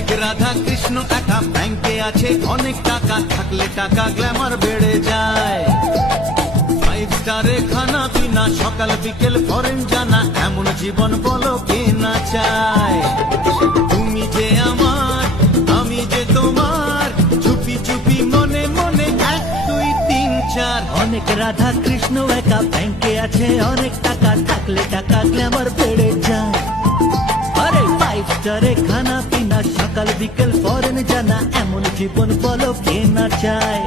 অনেক রাধা কৃষ্ণ একা, ব্যাংকে আছে অনেক টাকা, থাকলে টাকা গ্ল্যামার বেড়ে যায়। 5 স্টারে খানা পিনা, সকাল বিকেল ফরেন জানা, এমন জীবন বলো কে না চায়। তুমি যে আমার, আমি যে তোমার, চুপি চুপি মনে মনে 1 2 3 4। অনেক রাধা কৃষ্ণ একা, ব্যাংকে আছে অনেক টাকা, থাকলে টাকা গ্ল্যামার বেড়ে যায়। আরে 5 স্টারে খানা পিনা, সকাল বিকেল ফরেন জানা, এমন জীবন বলো কে না চায়।